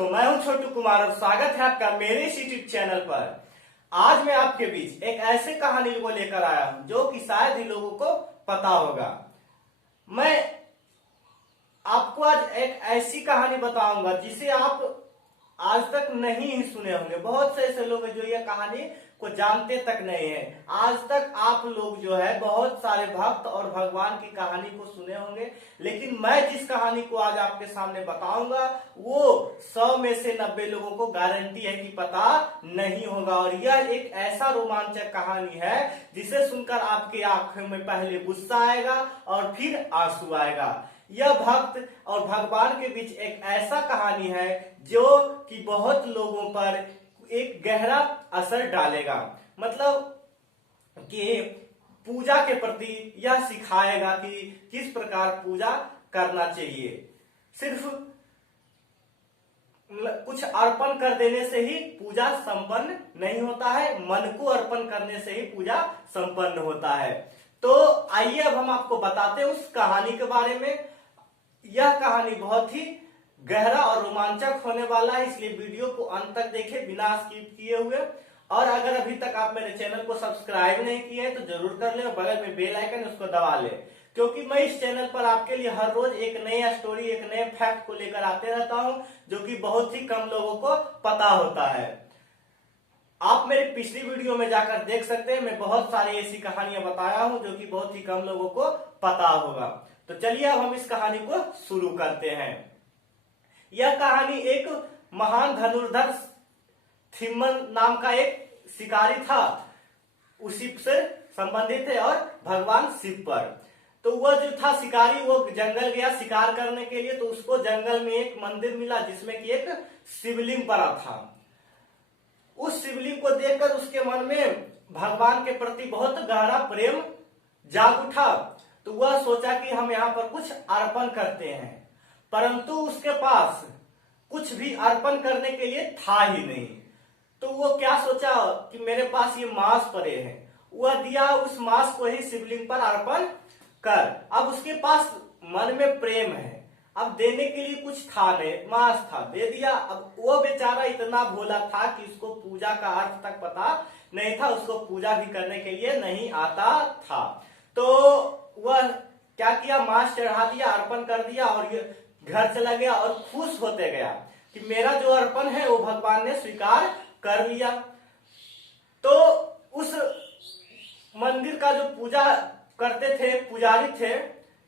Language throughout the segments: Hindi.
दोस्तों, मैं हूं छोटू कुमार और स्वागत है आपका मेरे इस यूट्यूब चैनल पर। आज मैं आपके बीच एक ऐसी कहानी को लेकर आया हूं जो कि शायद ही लोगों को पता होगा। मैं आपको आज एक ऐसी कहानी बताऊंगा जिसे आप आज तक नहीं ही सुने होंगे। बहुत से ऐसे लोग हैं जो यह कहानी को जानते तक नहीं है। आज तक आप लोग जो है बहुत सारे भक्त और भगवान की कहानी को सुने होंगे, लेकिन मैं जिस कहानी को आज आपके सामने बताऊंगा वो 100 में से 90 लोगों को गारंटी है कि पता नहीं होगा। और यह एक ऐसा रोमांचक कहानी है जिसे सुनकर आपकी आंखों में पहले गुस्सा आएगा और फिर आंसू आएगा। यह भक्त और भगवान के बीच एक ऐसा कहानी है जो कि बहुत लोगों पर एक गहरा असर डालेगा। मतलब कि पूजा के प्रति यह सिखाएगा कि किस प्रकार पूजा करना चाहिए। सिर्फ कुछ अर्पण कर देने से ही पूजा संपन्न नहीं होता है, मन को अर्पण करने से ही पूजा संपन्न होता है। तो आइए अब हम आपको बताते हैं उस कहानी के बारे में। यह कहानी बहुत ही गहरा और रोमांचक होने वाला है, इसलिए वीडियो को अंत तक देखें बिना स्किप किए हुए। और अगर अभी तक आप मेरे चैनल को सब्सक्राइब नहीं किए हैं तो जरूर कर लें और बगल में बेल आइकन उसको दबा लें, क्योंकि मैं इस चैनल पर आपके लिए हर रोज एक नया स्टोरी, एक नए फैक्ट को लेकर आते रहता हूं जो कि बहुत ही कम लोगों को पता होता है। आप मेरी पिछली वीडियो में जाकर देख सकते हैं, मैं बहुत सारी ऐसी कहानियां बताया हूं जो कि बहुत ही कम लोगों को पता होगा। तो चलिए अब हम इस कहानी को शुरू करते हैं। यह कहानी एक महान धनुर्धर थिम्मन नाम का एक शिकारी था, उसी से संबंधित है और भगवान शिव पर। तो वह जो था शिकारी, वो जंगल गया शिकार करने के लिए। तो उसको जंगल में एक मंदिर मिला जिसमें कि एक शिवलिंग पड़ा था। उस शिवलिंग को देखकर उसके मन में भगवान के प्रति बहुत गहरा प्रेम जाग उठा। तो वह सोचा कि हम यहाँ पर कुछ अर्पण करते हैं, परंतु उसके पास कुछ भी अर्पण करने के लिए था ही नहीं। तो वो क्या सोचा कि मेरे पास ये मांस पड़े हैं, वह दिया उस मांस को ही शिवलिंग पर अर्पण कर। अब उसके पास मन में प्रेम है, अब देने के लिए कुछ था नहीं, मांस था, दे दिया। अब वो बेचारा इतना भोला था कि उसको पूजा का अर्थ तक पता नहीं था, उसको पूजा भी करने के लिए नहीं आता था। तो वह क्या किया, मांस चढ़ा दिया, अर्पण कर दिया और ये घर चला गया और खुश होते गया कि मेरा जो अर्पण है वो भगवान ने स्वीकार कर लिया। तो उस मंदिर का जो पूजा करते थे पुजारी थे,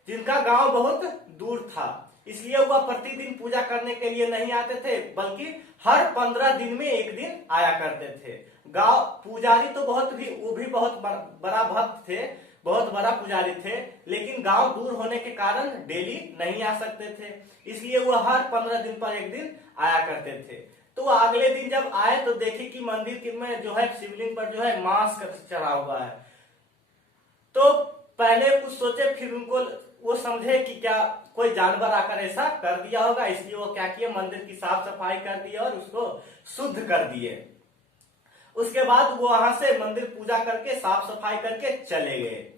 जिनका गांव बहुत दूर था, इसलिए वह प्रतिदिन पूजा करने के लिए नहीं आते थे, बल्कि हर 15 दिन में एक दिन आया करते थे। गांव पुजारी तो वो भी बहुत बड़ा भक्त थे, बहुत बड़ा पुजारी थे, लेकिन गांव दूर होने के कारण डेली नहीं आ सकते थे, इसलिए वो हर 15 दिन पर एक दिन आया करते थे। तो अगले दिन जब आए तो देखे कि मंदिर में जो है शिवलिंग पर जो है मांस चढ़ा हुआ है। तो पहले कुछ सोचे, फिर उनको वो समझे कि क्या कोई जानवर आकर ऐसा कर दिया होगा, इसलिए वो क्या किए, मंदिर की साफ सफाई कर दिए और उसको शुद्ध कर दिए। उसके बाद वो वहां से मंदिर पूजा करके साफ सफाई करके चले गए।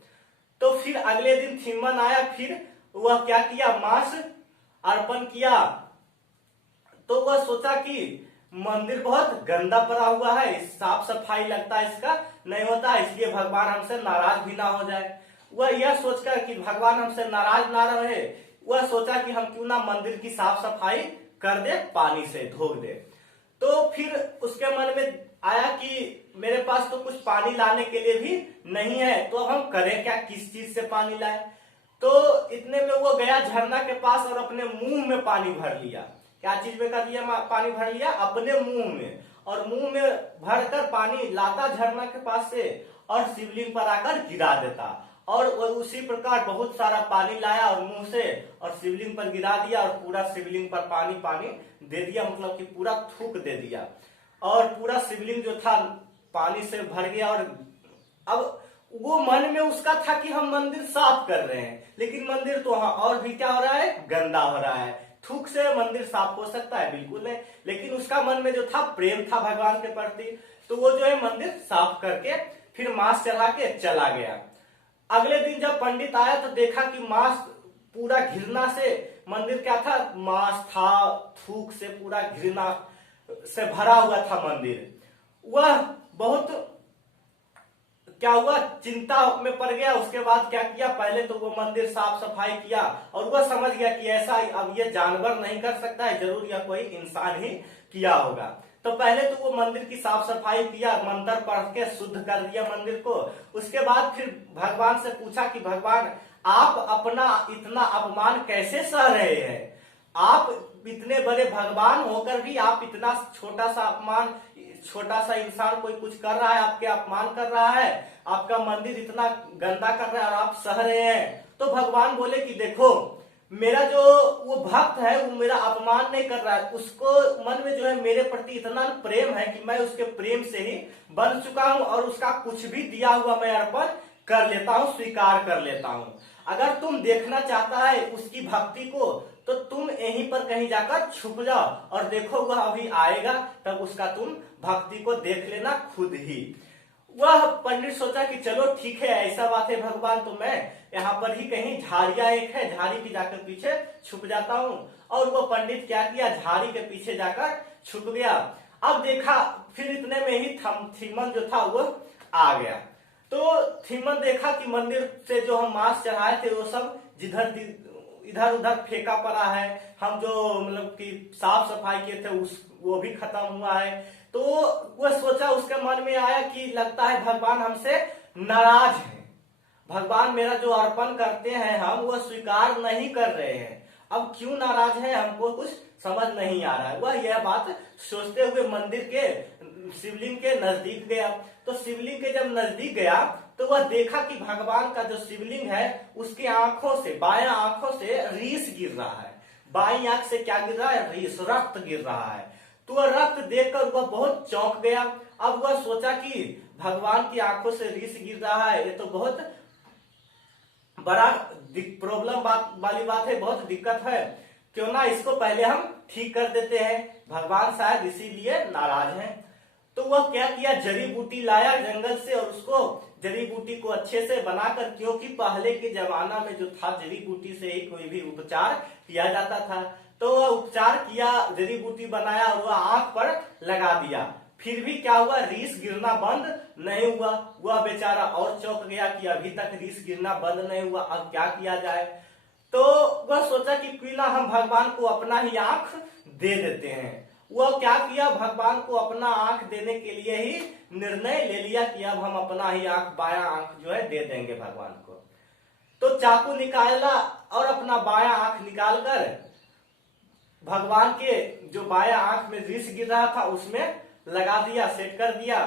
तो फिर अगले दिन थिम्मन आया, फिर वह क्या किया, मांस अर्पण किया। तो वह सोचा कि मंदिर बहुत गंदा पड़ा हुआ है, साफ सफाई लगता है इसका नहीं होता, इसलिए भगवान हमसे नाराज भी ना हो जाए। वह यह सोचकर कि भगवान हमसे नाराज ना रहे, वह सोचा कि हम क्यों ना मंदिर की साफ सफाई कर दे, पानी से धो दे। तो फिर उसके मन में आया कि मेरे पास तो कुछ पानी लाने के लिए भी नहीं है, तो अब हम करें क्या, किस चीज से पानी लाए। तो इतने में वो गया झरना के पास और अपने मुंह में पानी भर लिया। क्या चीज में कर लिया, पानी भर लिया अपने मुंह में, और मुंह में भरकर पानी लाता झरना के पास से और शिवलिंग पर आकर गिरा देता। और उसी प्रकार बहुत सारा पानी लाया और मुंह से और शिवलिंग पर गिरा दिया और पूरा शिवलिंग पर पानी पानी दे दिया, मतलब कि पूरा थूक दे दिया और पूरा शिवलिंग जो था पानी से भर गया। और अब वो मन में उसका था कि हम मंदिर साफ कर रहे हैं, लेकिन मंदिर तो वहां और भी क्या हो रहा है, गंदा हो रहा है। थूक से मंदिर साफ हो सकता है, बिल्कुल नहीं, लेकिन उसका मन में जो था प्रेम था भगवान के प्रति, तो वो जो है मंदिर साफ करके फिर मांस चढ़ा के चला गया। अगले दिन जब पंडित आया तो देखा कि मांस पूरा घिरना से मंदिर क्या था, मांस था, थूक से पूरा घृणा से भरा हुआ था मंदिर। वह बहुत क्या हुआ, चिंता में पड़ गया। उसके बाद क्या किया, पहले तो वो मंदिर साफ सफाई किया और वह समझ गया कि ऐसा अब ये जानवर नहीं कर सकता है, जरूर यह कोई इंसान ही किया होगा। तो पहले तो वो मंदिर की साफ सफाई किया, मंत्र पढ़ के शुद्ध कर दिया मंदिर को। उसके बाद फिर भगवान से पूछा कि भगवान आप अपना इतना अपमान कैसे सह रहे हैं, आप इतने बड़े भगवान होकर भी आप इतना छोटा सा अपमान, छोटा सा इंसान कोई कुछ कर रहा है, आपके अपमान कर रहा है, आपका मंदिर इतना गंदा कर रहा है और आप सह रहे हैं। तो भगवान बोले कि देखो, मेरा जो वो भक्त है वो मेरा अपमान नहीं कर रहा है, उसको मन में जो है मेरे प्रति इतना प्रेम है कि मैं उसके प्रेम से ही बन चुका हूं और उसका कुछ भी दिया हुआ मैं अर्पण कर लेता हूं, स्वीकार कर लेता हूं। अगर तुम देखना चाहता है उसकी भक्ति को तो तुम यहीं पर कहीं जाकर छुप जाओ और देखो वह अभी आएगा, तब उसका तुम भक्ति को देख लेना खुद ही। वह पंडित सोचा कि चलो ठीक है, ऐसा बात है भगवान, तो मैं यहाँ पर ही कहीं झाड़ियां एक है, झाड़ी के जाकर पीछे छुप जाता हूँ। और वो पंडित क्या किया, झाड़ी के पीछे जाकर छुप गया। अब देखा, फिर इतने में ही थिमन जो था वो आ गया। तो थिमन देखा कि मंदिर से जो हम मांस चढ़ाए थे वो सब जिधर इधर उधर फेंका पड़ा है, हम जो मतलब कि साफ सफाई किए थे उस वो भी खत्म हुआ है। तो वह सोचा, उसके मन में आया कि लगता है भगवान हमसे नाराज है, भगवान मेरा जो अर्पण करते हैं हम वो स्वीकार नहीं कर रहे हैं, अब क्यों नाराज है हमको कुछ समझ नहीं आ रहा है। वह यह बात सोचते हुए मंदिर के शिवलिंग के नजदीक गया। तो शिवलिंग के जब नजदीक गया तो वह देखा कि भगवान का जो शिवलिंग है उसकी आंखों से, बाएं आंखों से रीस गिर रहा है। बाई आंख से क्या गिर रहा है, रीस, रक्त गिर रहा है। तो वह रक्त देखकर वह बहुत चौंक गया। अब वह सोचा कि भगवान की आंखों से रीस गिर रहा है, ये तो बहुत बड़ा प्रॉब्लम वाली बात है, बहुत दिक्कत है, क्यों ना इसको पहले हम ठीक कर देते हैं, भगवान शायद इसीलिए नाराज हैं। तो वह क्या किया, जड़ी बूटी लाया जंगल से और उसको जड़ी बूटी को अच्छे से बनाकर, क्योंकि पहले के जमाना में जो था जड़ी बूटी से ही कोई भी उपचार किया जाता था, तो वह उपचार किया, जड़ी बूटी बनाया और वह आंख पर लगा दिया। फिर भी क्या हुआ, रीस गिरना बंद नहीं हुआ। वह बेचारा और चौंक गया कि अभी तक रीस गिरना बंद नहीं हुआ, अब क्या किया जाए। तो वह सोचा कि क्यों ना हम भगवान को अपना ही आंख दे देते हैं। वह क्या किया, भगवान को अपना आंख देने के लिए ही निर्णय ले लिया कि अब हम अपना ही आंख, बायां आंख जो है दे देंगे भगवान को। तो चाकू निकाला और अपना बायां आंख निकालकर भगवान के जो बायां आंख में रीस गिर रहा था उसमें लगा दिया, सेट कर दिया।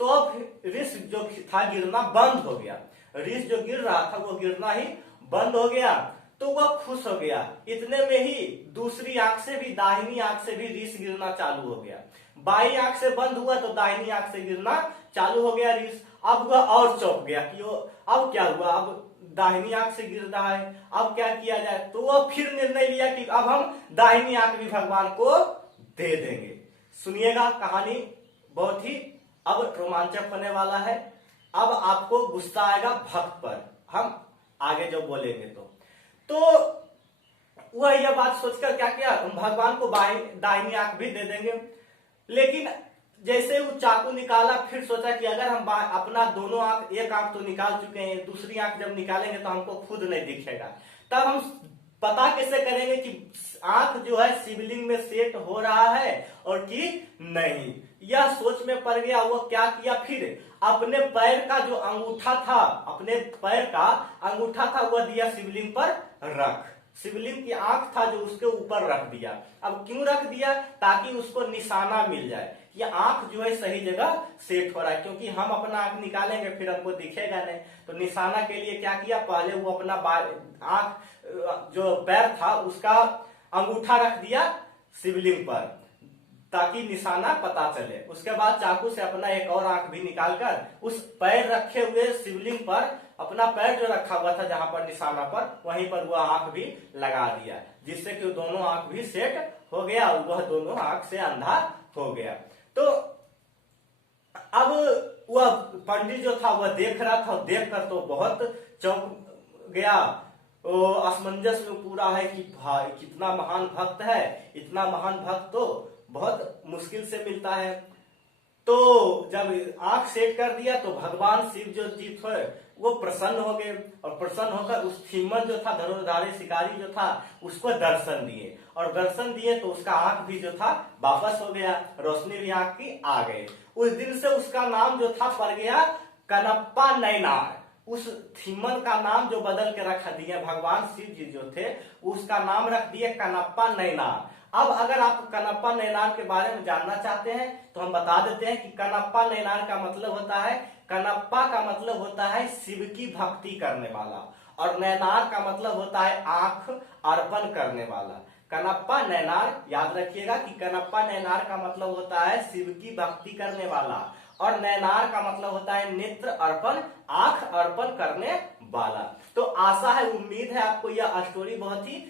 तो अब रीस जो था गिरना बंद हो गया, रीस जो गिर रहा था वो गिरना ही बंद हो गया। तो वह खुश हो गया। इतने में ही दूसरी आंख से भी, दाहिनी आंख से भी रीस गिरना चालू हो गया। बाई आंख से बंद हुआ तो दाहिनी आंख से गिरना चालू हो गया रीस। अब वह और चौंक गया कि अब क्या हुआ, अब दाहिनी आंख से गिर रहा है, अब क्या किया जाए। तो वह फिर निर्णय लिया कि अब हम दाहिनी आंख भी भगवान को दे देंगे। सुनिएगा, कहानी बहुत ही अब रोमांचक होने वाला है। अब आपको गुस्सा आएगा भक्त पर, हम आगे जो बोलेंगे। तो वह यह बात सोचकर क्या किया, भगवान को दाहिनी आंख भी दे देंगे। लेकिन जैसे वो चाकू निकाला, फिर सोचा कि अगर हम अपना दोनों आंख, एक आंख तो निकाल चुके हैं, दूसरी आंख जब निकालेंगे तो हमको खुद नहीं दिखेगा, तब हम पता कैसे करेंगे कि आंख जो है शिवलिंग में सेट हो रहा है और कि नहीं। यह सोच में पड़ गया। वो क्या किया, फिर अपने पैर का जो अंगूठा था, अपने पैर का अंगूठा था वह दिया शिवलिंग पर रख। शिवलिंग की आंख था जो उसके ऊपर रख दिया। अब क्यों रख दिया, ताकि उसको निशाना मिल जाए, ये आंख जो है सही जगह सेट हो रहा है। क्योंकि हम अपना आंख निकालेंगे फिर हमको दिखेगा नहीं, तो निशाना के लिए क्या किया, पहले वो अपना आंख जो पैर था उसका अंगूठा रख दिया शिवलिंग पर, ताकि निशाना पता चले। उसके बाद चाकू से अपना एक और आंख भी निकालकर उस पैर रखे हुए शिवलिंग पर, अपना पैर जो रखा हुआ था जहां पर निशाना पर, वहीं पर वह आंख भी लगा दिया, जिससे कि दोनों आंख भी सेट हो गया और वह दोनों आंख से अंधा हो गया। तो अब वह पंडित जो था वह देख रहा था, देख कर तो बहुत चौंक गया। असमंजस में पूरा है कि भाई कितना महान भक्त है, इतना महान भक्त तो बहुत मुश्किल से मिलता है। तो जब आंख सेट कर दिया तो भगवान शिव जो जी थे वो प्रसन्न हो गए, और प्रसन्न होकर उस थिम्मन जो था, धनुर्धारी शिकारी जो था, उसको दर्शन दिए, और दर्शन दिए तो उसका आंख भी जो था वापस हो गया, रोशनी भी आंख की आ गई। उस दिन से उसका नाम जो था पड़ गया कनप्पा नैनार। उस थिम्मन का नाम जो बदल के रख दिए भगवान शिव जी जो थे, उसका नाम रख दिए कनप्पा नैनार। अब अगर आप कनप्पा नैनार के बारे में जानना चाहते हैं तो हम बता देते हैं कि कनप्पा नैनार का मतलब होता है, कनप्पा का मतलब होता है शिव की भक्ति करने वाला, और नैनार का मतलब होता है आंख अर्पण करने वाला। कनप्पा नैनार याद रखिएगा कि कनप्पा नैनार का मतलब होता है शिव की भक्ति करने वाला, और नैनार का मतलब होता है नेत्र अर्पण, आंख अर्पण करने वाला। तो आशा है, उम्मीद है आपको यह स्टोरी बहुत ही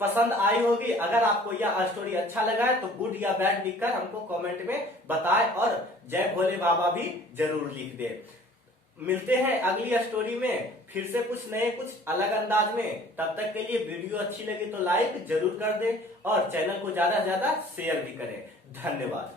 पसंद आई होगी। अगर आपको यह स्टोरी अच्छा लगा है तो गुड या बैड लिखकर हमको कमेंट में बताएं, और जय भोले बाबा भी जरूर लिख दे। मिलते हैं अगली स्टोरी में फिर से कुछ नए, कुछ अलग अंदाज में। तब तक के लिए वीडियो अच्छी लगी तो लाइक जरूर कर दें, और चैनल को ज्यादा से ज्यादा शेयर भी करें। धन्यवाद।